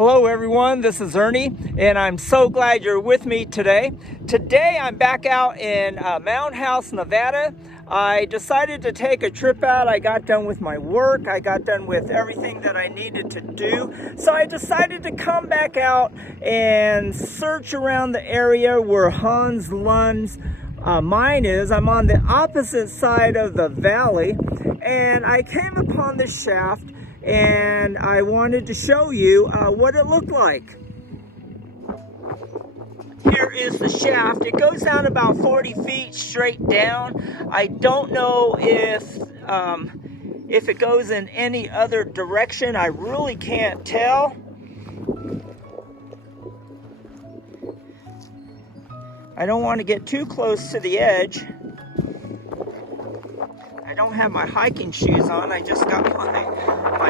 Hello everyone, this is Ernie, and I'm so glad you're with me today. Today I'm back out in Mound House, Nevada. I decided to take a trip out. I got done with my work. I got done with everything that I needed to do. So I decided to come back out and search around the area where Hans Lund's mine is. I'm on the opposite side of the valley, and I came upon this shaft and I wanted to show you what it looked like. Here is the shaft. It goes down about 40 feet straight down. I don't know if it goes in any other direction. I really can't tell. I don't want to get too close to the edge. I don't have my hiking shoes on. I just got my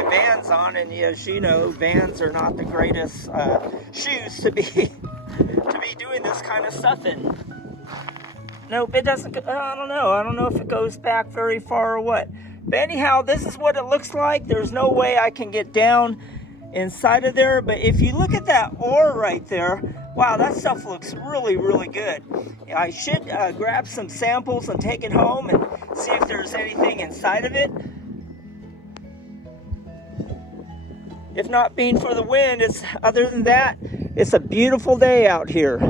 Vans on, and as you know, Vans are not the greatest shoes to be doing this kind of stuff in. Nope, it doesn't. I don't know. I don't know if it goes back very far or what. But anyhow, this is what it looks like. There's no way I can get down inside of there. But if you look at that ore right there, wow, that stuff looks really, really good. I should grab some samples and take it home and see if there's anything inside of it. If not being for the wind, other than that, it's a beautiful day out here.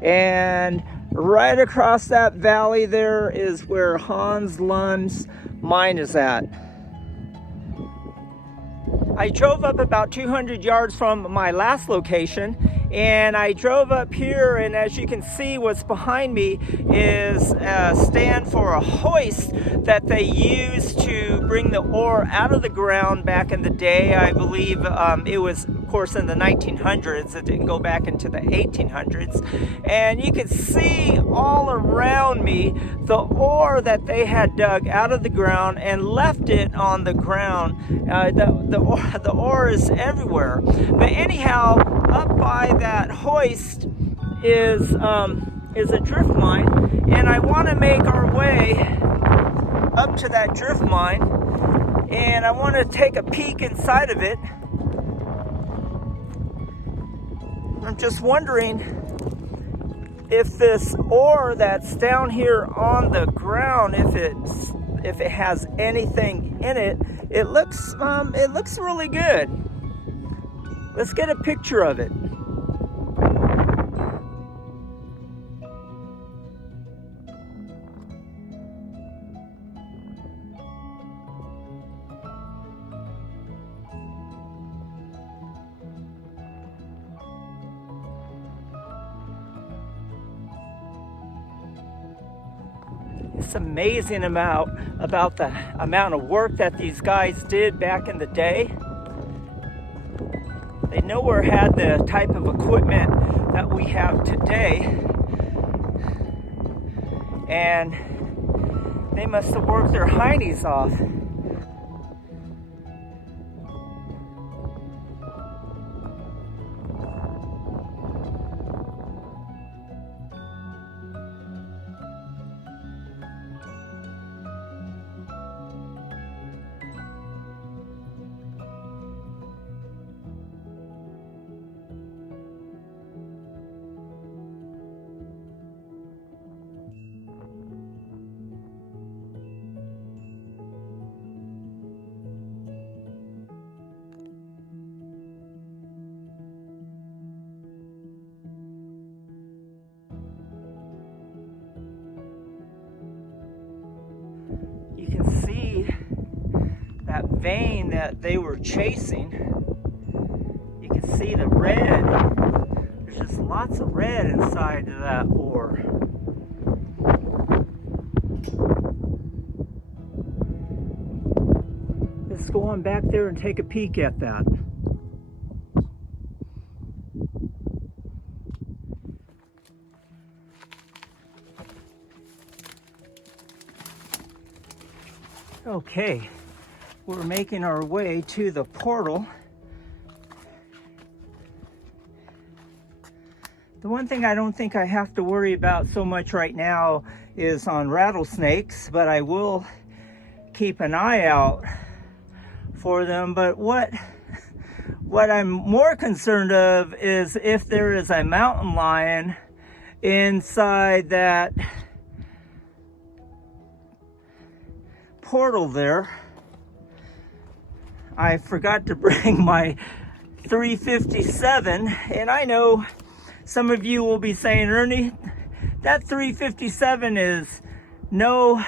And right across that valley there is where Hans Lund's mine is at. I drove up about 200 yards from my last location, and I drove up here, and as you can see, what's behind me is a stand for a hoist that they used to bring the ore out of the ground back in the day. I believe it was, of course, in the 1900s. It didn't go back into the 1800s. And you can see all around me the ore that they had dug out of the ground and left it on the ground. The ore is everywhere. But anyhow, up by that hoist is a drift mine, and I want to make our way up to that drift mine, and I want to take a peek inside of it. I'm just wondering if this ore that's down here on the ground, if it has anything in it. It looks really good. Let's get a picture of it. It's amazing about the amount of work that these guys did back in the day. They nowhere had the type of equipment that we have today, and they must have worked their heinies off. You can see that vein that they were chasing. You can see the red. There's just lots of red inside of that ore. Let's go on back there and take a peek at that. Okay, we're making our way to the portal. The one thing I don't think I have to worry about so much right now is on rattlesnakes, but I will keep an eye out for them. But what What I'm more concerned of is if there is a mountain lion inside that portal there. I forgot to bring my 357, and I know some of you will be saying, Ernie, that 357 is no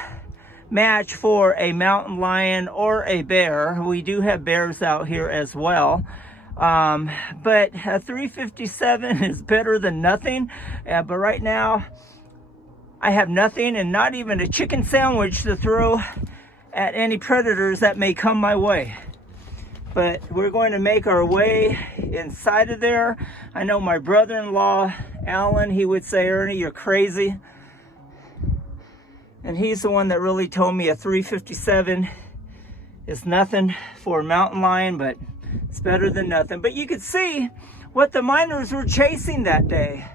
match for a mountain lion or a bear. We do have bears out here as well. But a 357 is better than nothing. But right now, I have nothing and not even a chicken sandwich to throw at any predators that may come my way. But we're going to make our way inside of there. I know my brother-in-law, Alan, he would say, Ernie, you're crazy. And he's the one that really told me a 357 is nothing for a mountain lion, but it's better than nothing. But you could see what the miners were chasing that day.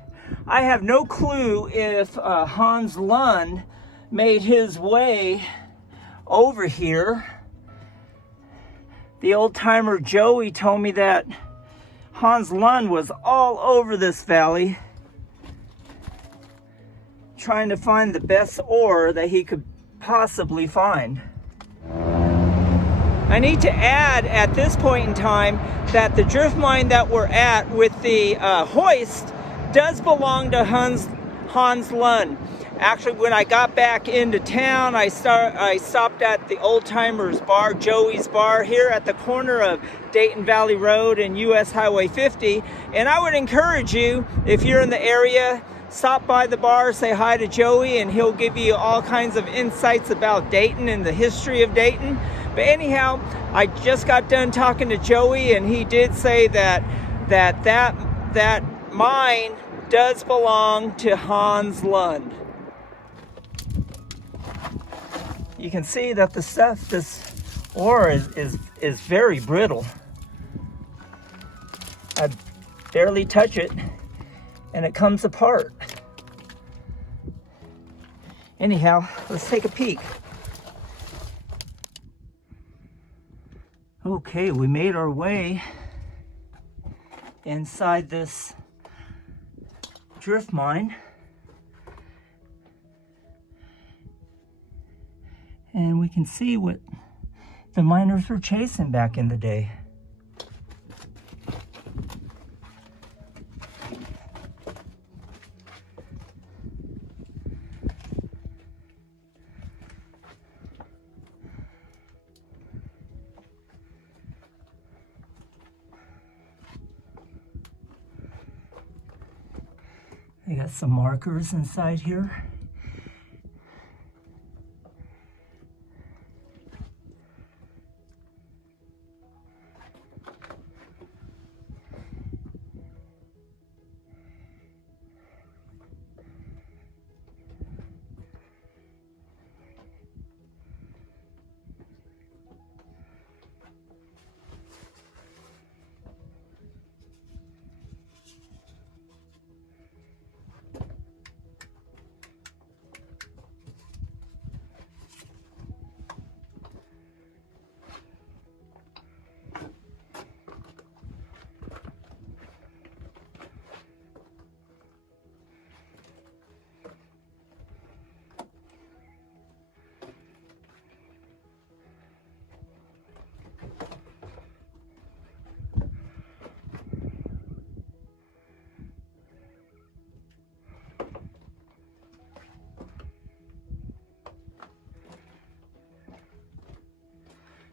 I have no clue if Hans Lund made his way over here. The old timer Joey told me that Hans Lund was all over this valley trying to find the best ore that he could possibly find. I need to add at this point in time that the drift mine that we're at with the hoist does belong to Hans Lund. Actually, when I got back into town, I stopped at the Old Timers Bar, Joey's Bar, here at the corner of Dayton Valley Road and US Highway 50. And I would encourage you, if you're in the area, stop by the bar, say hi to Joey, and he'll give you all kinds of insights about Dayton and the history of Dayton. But anyhow, I just got done talking to Joey, and he did say that mine does belong to Hans Lund. You can see that the stuff, this ore is very brittle. I barely touch it and it comes apart. Anyhow, let's take a peek. Okay, we made our way inside this drift mine. And we can see what the miners were chasing back in the day. I got some markers inside here.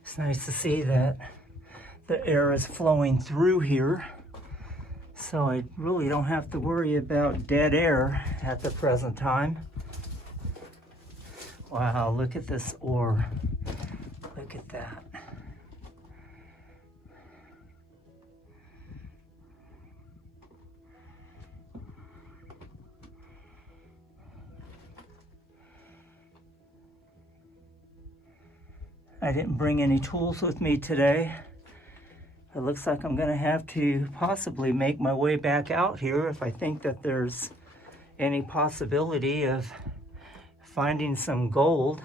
It's nice to see that the air is flowing through here, so I really don't have to worry about dead air at the present time. Wow, look at this ore. Look at that. I didn't bring any tools with me today. It looks like I'm gonna have to possibly make my way back out here if I think that there's any possibility of finding some gold.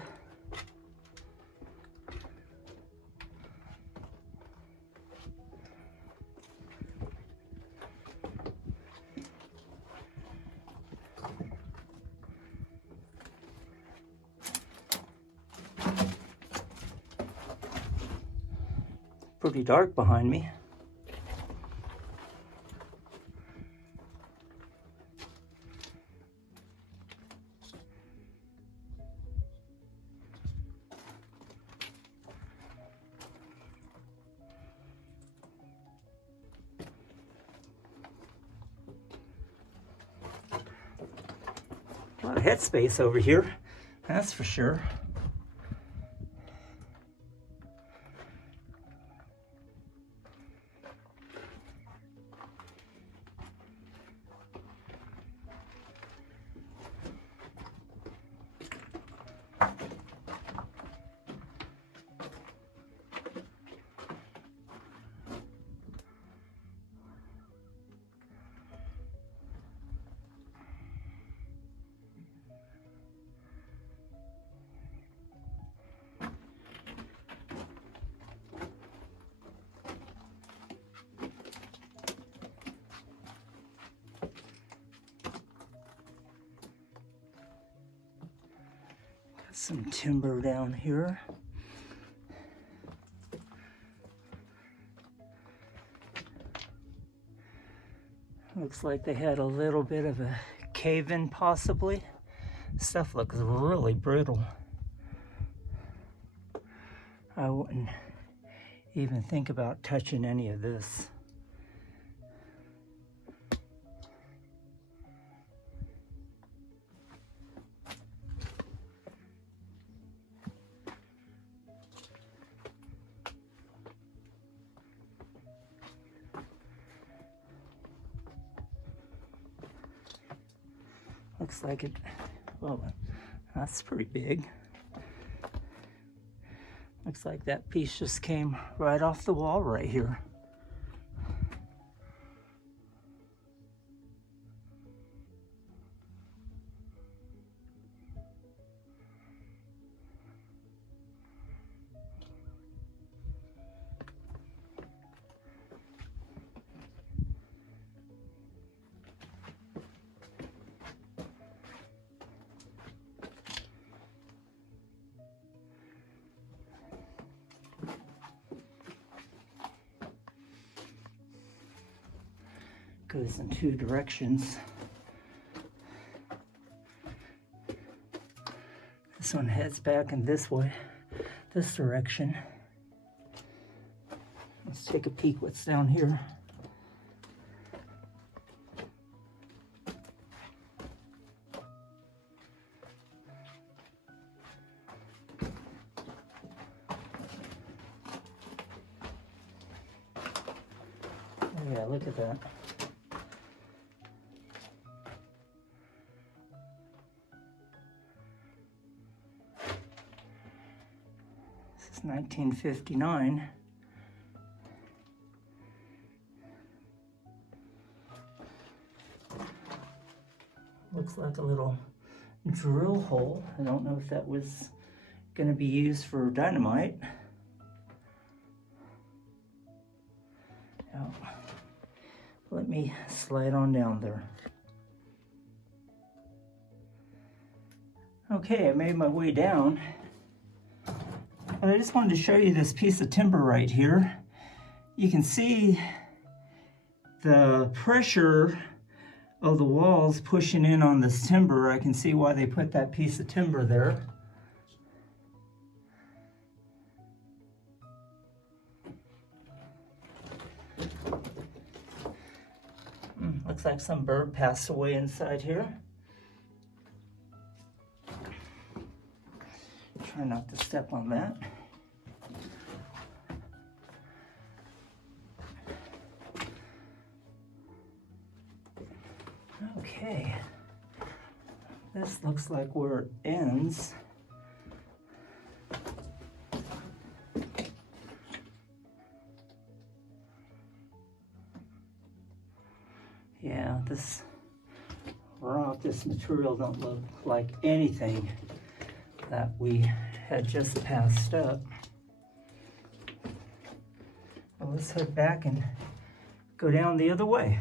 Pretty dark behind me. A lot of headspace over here, that's for sure. Some timber down here. Looks like they had a little bit of a cave-in possibly. Stuff looks really brittle. I wouldn't even think about touching any of this. Looks like it, well, that's pretty big. Looks like that piece just came right off the wall right here. Goes in two directions. This one heads back in this way, this direction. Let's take a peek what's down here. Oh yeah, look at that. This is 1959. Looks like a little drill hole. I don't know if that was going to be used for dynamite. Now, let me slide on down there. Okay, I made my way down. And I just wanted to show you this piece of timber right here. You can see the pressure of the walls pushing in on this timber. I can see why they put that piece of timber there. Looks like some bird passed away inside here. Try not to step on that. Okay, this looks like where it ends. Yeah, this rock, this material don't look like anything that we had just passed up. Well, let's head back and go down the other way.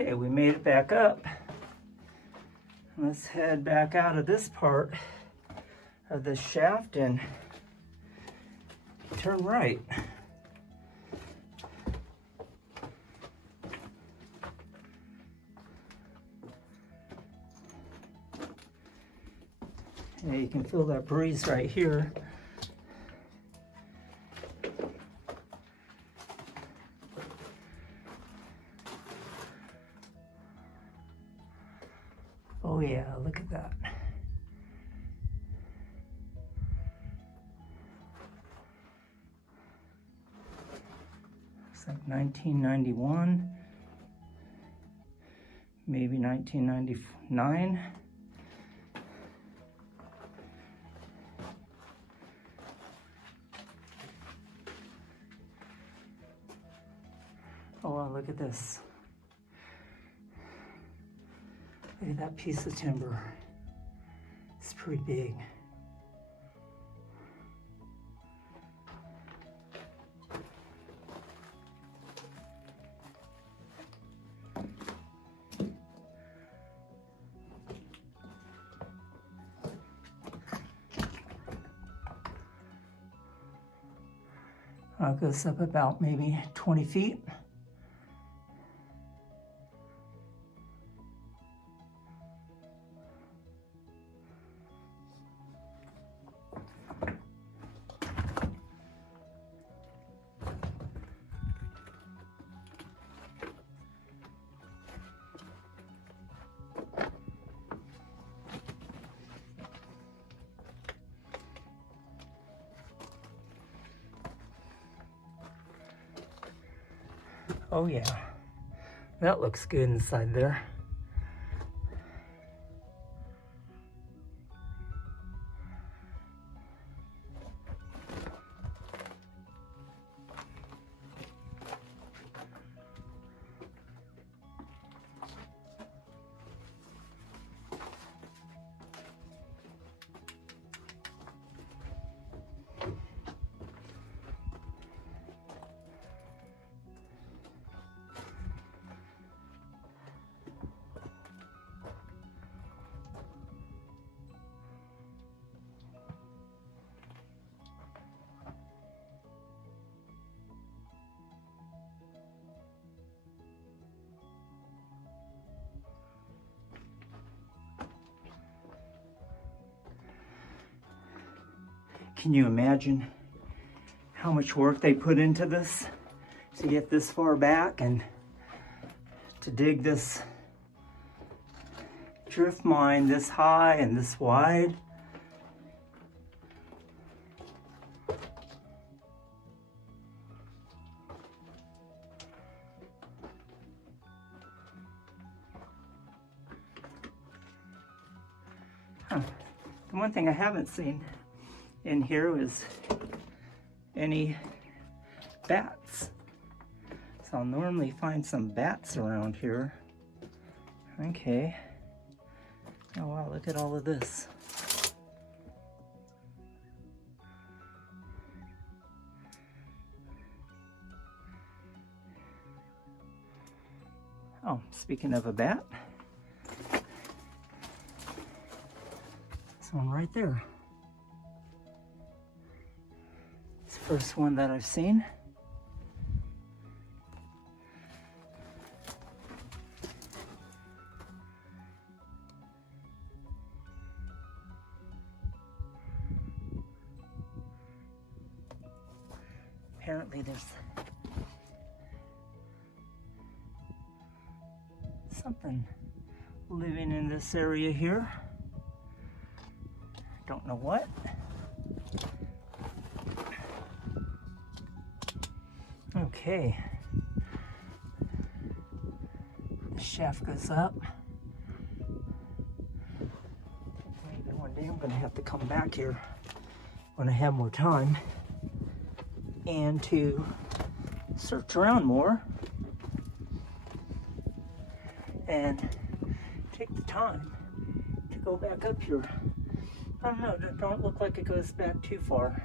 Okay, we made it back up. Let's head back out of this part of the shaft and turn right. Yeah, you can feel that breeze right here. Oh yeah, look at that. It's like 1991, maybe 1999. Oh wow, look at this. Look at that piece of timber. It's pretty big. It goes up about maybe 20 feet. Oh yeah, that looks good inside there. Can you imagine how much work they put into this to get this far back and to dig this drift mine this high and this wide? Huh. The one thing I haven't seen in here is any bats. So I'll normally find some bats around here. Okay. Oh wow, look at all of this. Oh, speaking of a bat, there's one right there. First one that I've seen. Apparently there's something living in this area here. Don't know what. Okay, the shaft goes up. Maybe one day I'm going to have to come back here when I have more time and to search around more and take the time to go back up here. I don't know, it don't look like it goes back too far.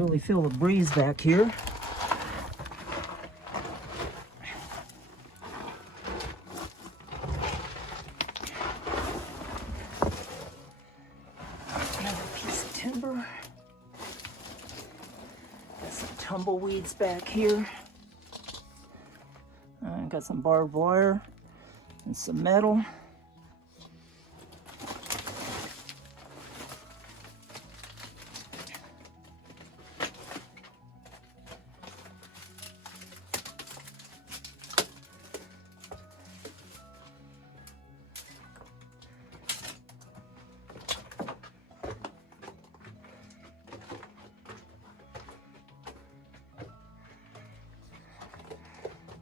really feel the breeze back here. Another piece of timber. Got some tumbleweeds back here. Got some barbed wire and some metal.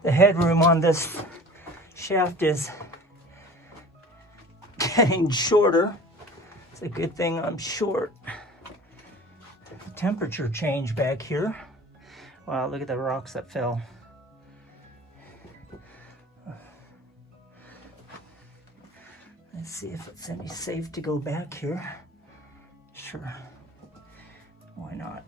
The headroom on this shaft is getting shorter. It's a good thing I'm short. Temperature change back here. Wow, look at the rocks that fell. Let's see if it's any safe to go back here. Sure, why not?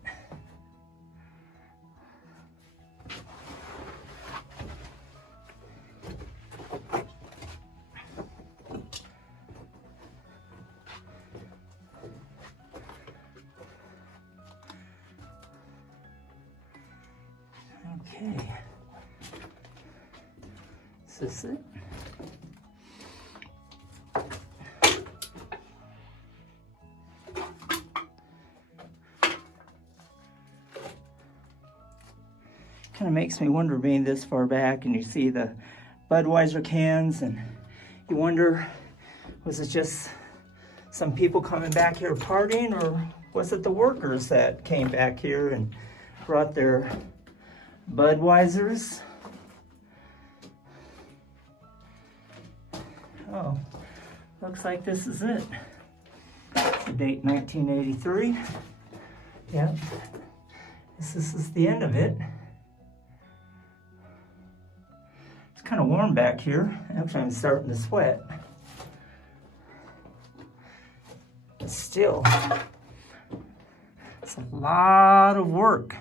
Okay, is this it? Kind of makes me wonder, being this far back and you see the Budweiser cans, and you wonder, was it just some people coming back here partying, or was it the workers that came back here and brought their Budweisers? Oh, looks like this is it. It's the date 1983. Yep, this is the end of it. It's kind of warm back here. Actually, I'm starting to sweat. But still, it's a lot of work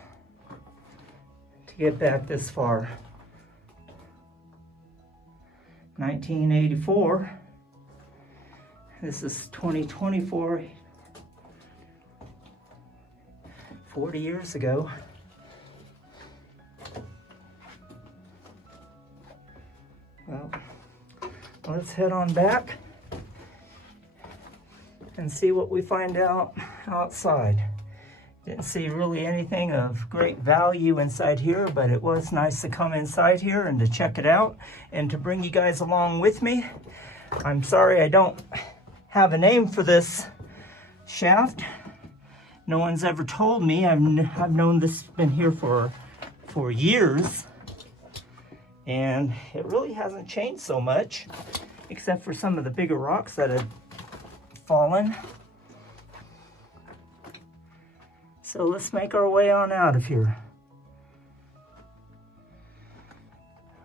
to get back this far. 1984. This is 2024. 40 years ago. Well, let's head on back and see what we find out outside. Didn't see really anything of great value inside here, but it was nice to come inside here and to check it out and to bring you guys along with me. I'm sorry I don't have a name for this shaft. No one's ever told me. I've known this has been here for years, and it really hasn't changed so much, except for some of the bigger rocks that have fallen. So let's make our way on out of here.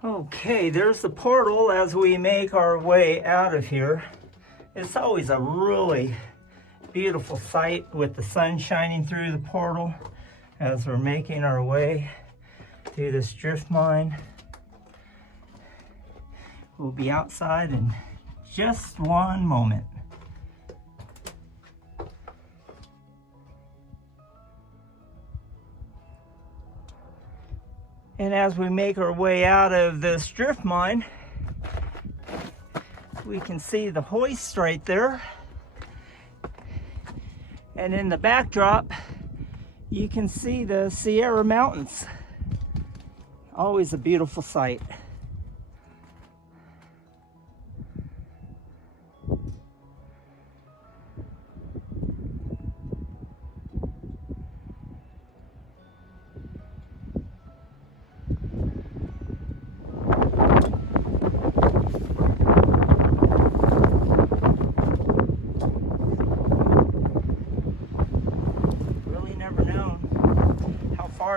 Okay, there's the portal as we make our way out of here. It's always a really beautiful sight with the sun shining through the portal as we're making our way through this drift mine. We'll be outside in just one moment. And as we make our way out of this drift mine, we can see the hoist right there. And in the backdrop, you can see the Sierra Mountains. Always a beautiful sight.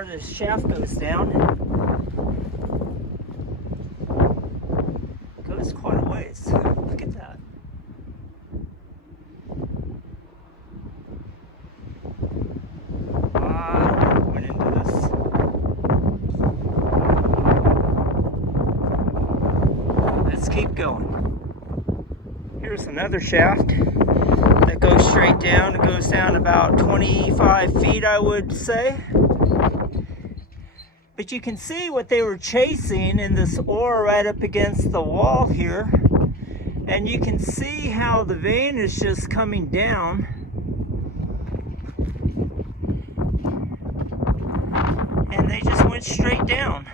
This shaft goes down. Goes quite a ways. Look at that. A lot of going. Here's another shaft that goes straight down. It goes down about 25 feet, I would say. But you can see what they were chasing in this ore right up against the wall here. And you can see how the vein is just coming down. And they just went straight down.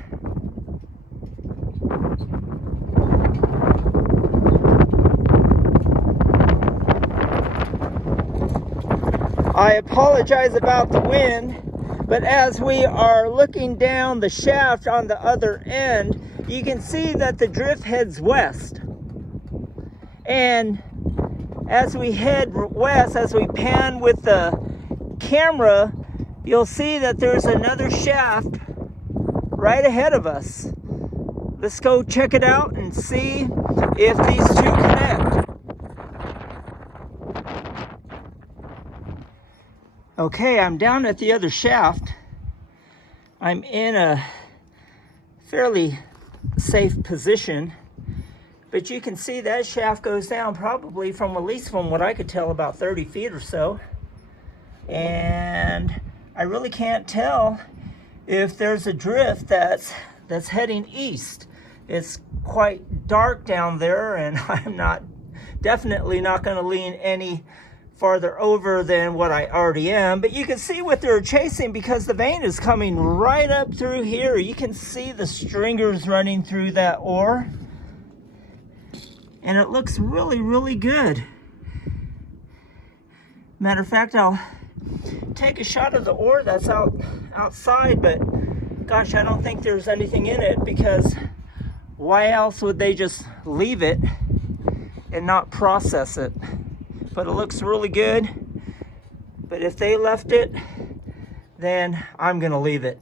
I apologize about the wind, but as we are looking down the shaft on the other end, you can see that the drift heads west. And as we head west, as we pan with the camera, you'll see that there's another shaft right ahead of us. Let's go check it out and see if these two connect. Okay, I'm down at the other shaft. I'm in a fairly safe position, but you can see that shaft goes down probably from, at least from what I could tell, about 30 feet or so. And I really can't tell if there's a drift that's heading east. It's quite dark down there, and I'm definitely not going to lean any farther over than what I already am. But you can see what they're chasing because the vein is coming right up through here. You can see the stringers running through that ore, and it looks really, really good. Matter of fact, I'll take a shot of the ore that's outside, but gosh, I don't think there's anything in it, because why else would they just leave it and not process it? But it looks really good. But if they left it, then I'm gonna leave it.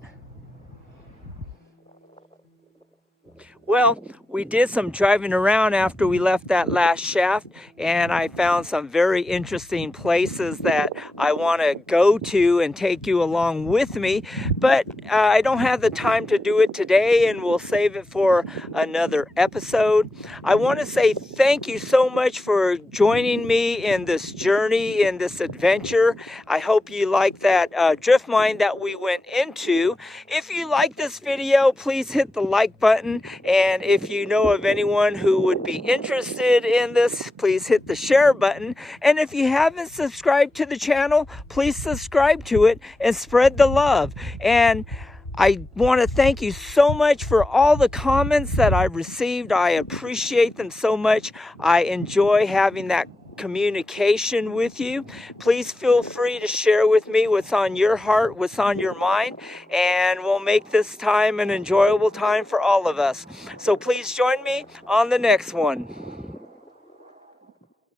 Well, we did some driving around after we left that last shaft, and I found some very interesting places that I want to go to and take you along with me, but I don't have the time to do it today, and we'll save it for another episode. I want to say thank you so much for joining me in this journey, in this adventure. I hope you like that drift mine that we went into. If you like this video, please hit the like button, and if you know of anyone who would be interested in this, please hit the share button. And if you haven't subscribed to the channel, please subscribe to it and spread the love. And I want to thank you so much for all the comments that I've received. I appreciate them so much. I enjoy having that communication with you. Please feel free to share with me what's on your heart, what's on your mind, and we'll make this time an enjoyable time for all of us. So please join me on the next one.